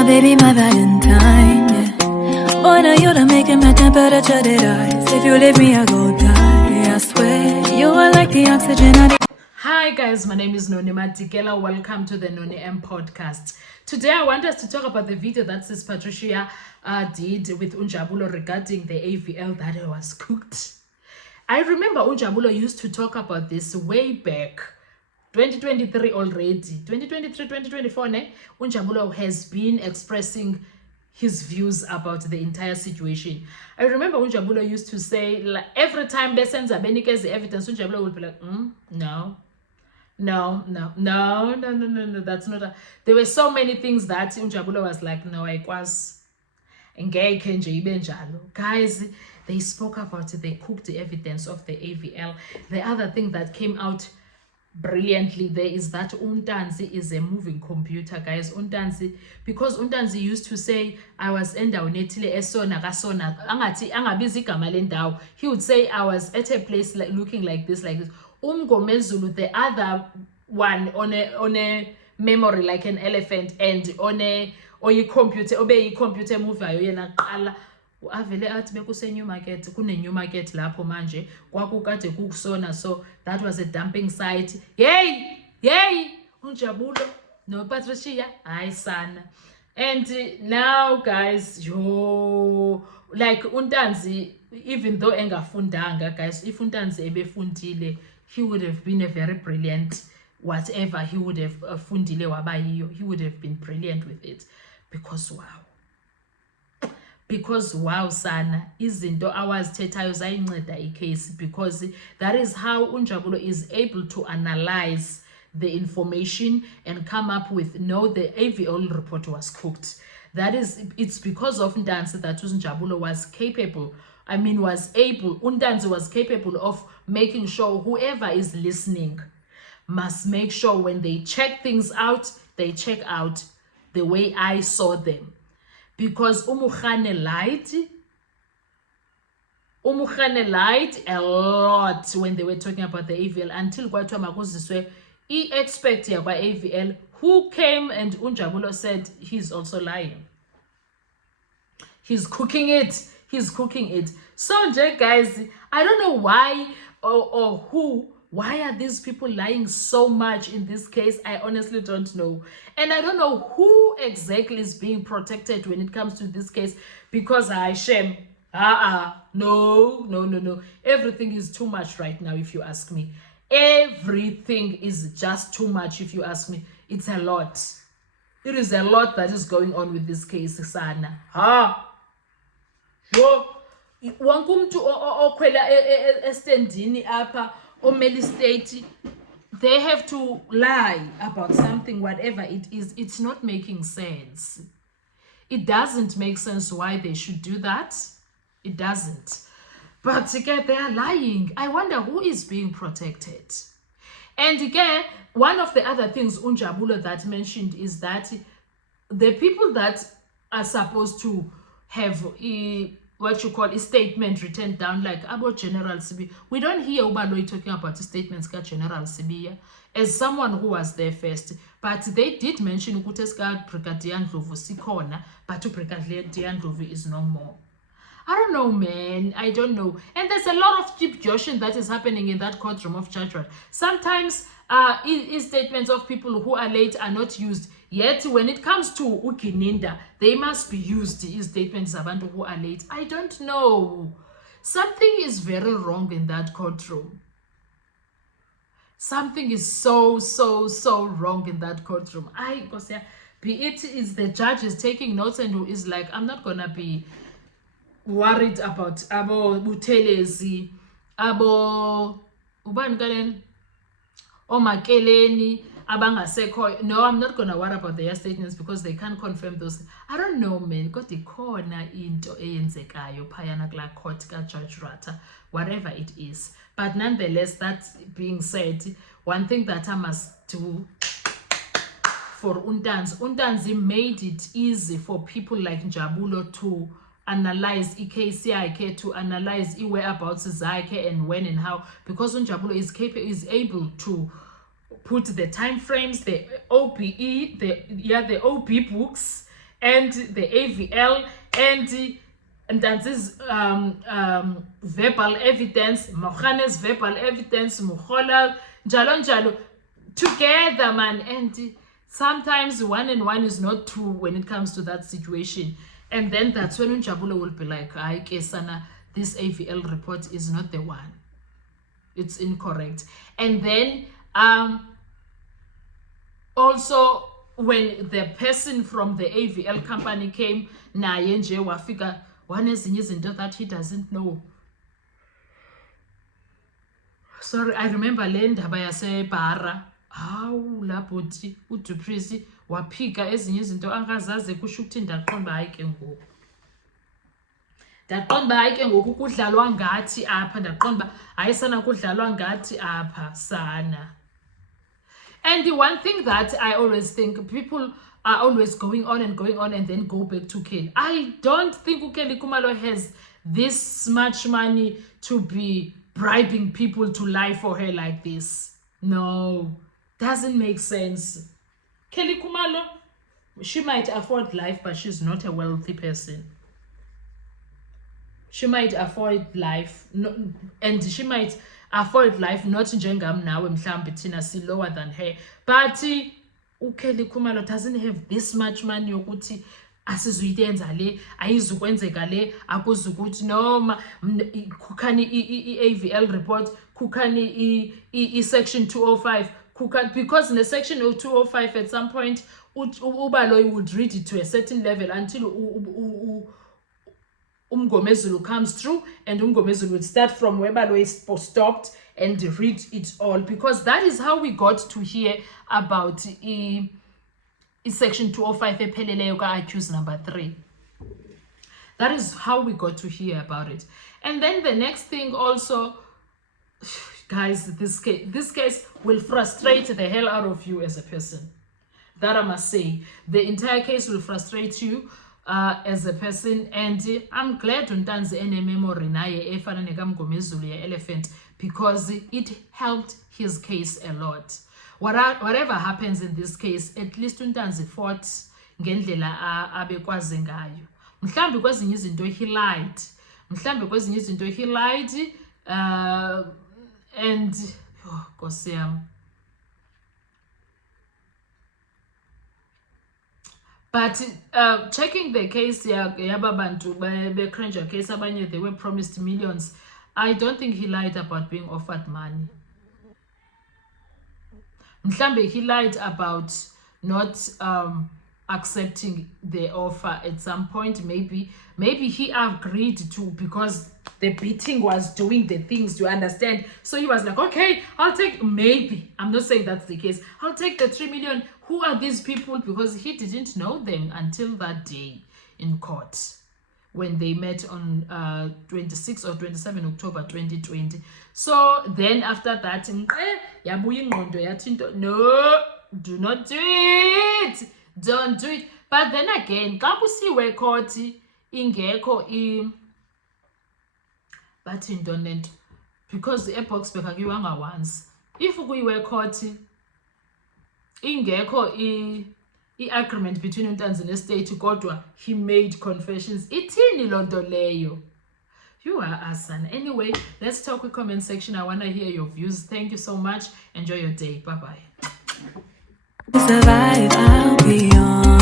my baby, my Valentine, yeah. Boy, now you done making my temperature rise. If you leave me, I go die, I swear. You are like the oxygen I need. Hi guys, my name is Noni Matikela. Welcome to the Noni M podcast. Today I want us to talk about the video that Sis Patricia did with Unjabulo regarding the AVL that was cooked. I remember Unjabulo used to talk about this way back, 2023 already. 2023, 2024, Unjabulo has been expressing his views about the entire situation. I remember Unjabulo used to say, like, every time they send Benikezi evidence, Unjabulo would be like, no, that's not a... There were so many things that Unjabulo was like, no, I was. Guys, they spoke about it, they cooked the evidence of the AVL. The other thing that came out brilliantly there is that Untanzi is a moving computer, guys. Untanzi, because Untanzi used to say, I was endawnetile esona kasona angati angabizi igama lendawo. He would say, I was at a place like looking like this. Umgomezulu, the other one on a memory like an elephant, and on a computer computer movie yena qala avele athi bekuse New Market, kune New Market lapho manje kwakukade kukusona, so that was a dumping site. Yay Unjabulo no Patricia hayi sana. And now guys, like Untanzi, even though engafundanga, guys, if Untanzi ebefundile, he would have been a very brilliant whatever he would have fundile wabayiyo, he would have been brilliant with it. Because wow sana, izinto awazithethayo zayinceda icase, because that is how Unjabulo is able to analyze the information and come up with, no, the AVL report was cooked. It's because of Ntanzi that Unjabulo was capable, Untanzi was capable of making sure whoever is listening must make sure when they check things out, they check out the way I saw them. Because Umukhane lied a lot when they were talking about the AVL, until kwathiwa makuziswe i-expert yakwa AVL who came and Unjabulo said he's also lying. He's cooking it. So guys, I don't know why why are these people lying so much in this case? I honestly don't know. And I don't know who exactly is being protected when it comes to this case, because I shame. No. Everything is too much right now, if you ask me. Everything is just too much, if you ask me. It's a lot. It is a lot that is going on with this case, sana. Wankumtu okwela estendini apa Omeli State, they have to lie about something, whatever it is. It's not making sense. It doesn't make sense why they should do that. It doesn't. But again, they are lying. I wonder who is being protected. And again, one of the other things Unjabulo that mentioned is that the people that are supposed to have what you call a statement written down, like about General Sibi. We don't hear Ubaloyi talking about the statements ka General Sibiya as someone who was there first. But they did mention Ukuteska Brigadier Ndlovu sikhona, but Brigadier Ndlovu is no more. I don't know, man. I don't know. And there's a lot of cheap joshing that is happening in that courtroom of Churchward. Sometimes statements of people who are late are not used. Yet when it comes to Ukininda, they must be used. Statements abantu who are late. I don't know. Something is very wrong in that courtroom. Something is so wrong in that courtroom. Be it is the judge is taking notes and who is like, I'm not gonna be worried about abo Butelezi, abo ubani kalen Omakeleni, abangasekho. No, I'm not gonna worry about their statements because they can't confirm those. I don't know, man. Got the corner into eyenzekayo phayana kula court ka Judge Rata, whatever it is. But nonetheless, that being said, one thing that I must do for Untanzi made it easy for people like Njabulo to analyze case yakhe, to analyze whereabouts zakhe and when and how, because Unjabulo is able to put the time frames, the OBE, the OB books, and the AVL and Ntanzi's verbal evidence, Mokgane's verbal evidence, Mukhola, njalo njalo, together, man. And sometimes 1 and 1 is not 2 when it comes to that situation. And then that's when Unjabulo will be like, "Ay, Kesana, this AVL report is not the one. It's incorrect." And then also when the person from the AVL company came, naye nje wafika wanezinye izinto that he doesn't know. Sorry, I remember le ndaba yaseBhara. Hawu labhuti uDuplessis waphika ezinye izinto angazazi kusho ukuthi ndaqonda hayi ke ngoku. Ndaqonda hayi ke ngoku kudlalwa ngathi apha, ndaqonda hayi sana kudlalwa ngathi apha sana. And the one thing that I always think, people are always going on and then go back to Kelly. I don't think Kelly Khumalo has this much money to be bribing people to lie for her like this. No, doesn't make sense. Kelly Khumalo, she might afford life, but she's not a wealthy person. She might afford life, no, and she might afford life not njengam nawe mhlambe thina si lower than her, but uKelly Khumalo doesn't have this much money yokuthi asizuyenza le, ayizukwenzeka le, akuzukuthi noma kukhani i-AVL report, kukhani i-section 205, because in the section 205 at some point Ubaloyi would read it to a certain level until Umgomezulu comes through, and Umgomezulu would start from where Baloyi stopped and read it all, because that is how we got to hear about section 205 epheleleyo ka-accuse number 3. That is how we got to hear about it. And then the next thing also, guys, this case will frustrate the hell out of you as a person. That I must say. The entire case will frustrate you as a person, and I'm glad Untanzi ene memory naye efana nekamgomezulu ya Elephant, because it helped his case a lot. Whatever happens in this case, at least Untanzi fought ngendlela abekwazi ngayo. Mhlambi kwezinye izinto he lied. And oh Nkosi yami. But checking the case yababantu be Granger case, abanye they were promised millions. I don't think he lied about being offered money. Mhlambe he lied about not accepting the offer at some point. Maybe he agreed to, because the beating was doing the things, you understand? So he was like, okay, I'll take, maybe, I'm not saying that's the case, I'll take the 3 million. Who are these people? Because he didn't know them until that day in court when they met on 26 or 27 October 2020. So then after that, no, do not do it. Don't do it. But then again, kakusiwe court ingekho but in don't, because the epochs bekakiwanga once. If kuyiwe court ingekho agreement between Untanzi nestate, kodwa he made confessions, ithini lonto leyo? You are awesome. Anyway, let's talk with comment section. I want to hear your views. Thank you so much. Enjoy your day. Bye bye. Survive, I'll be on.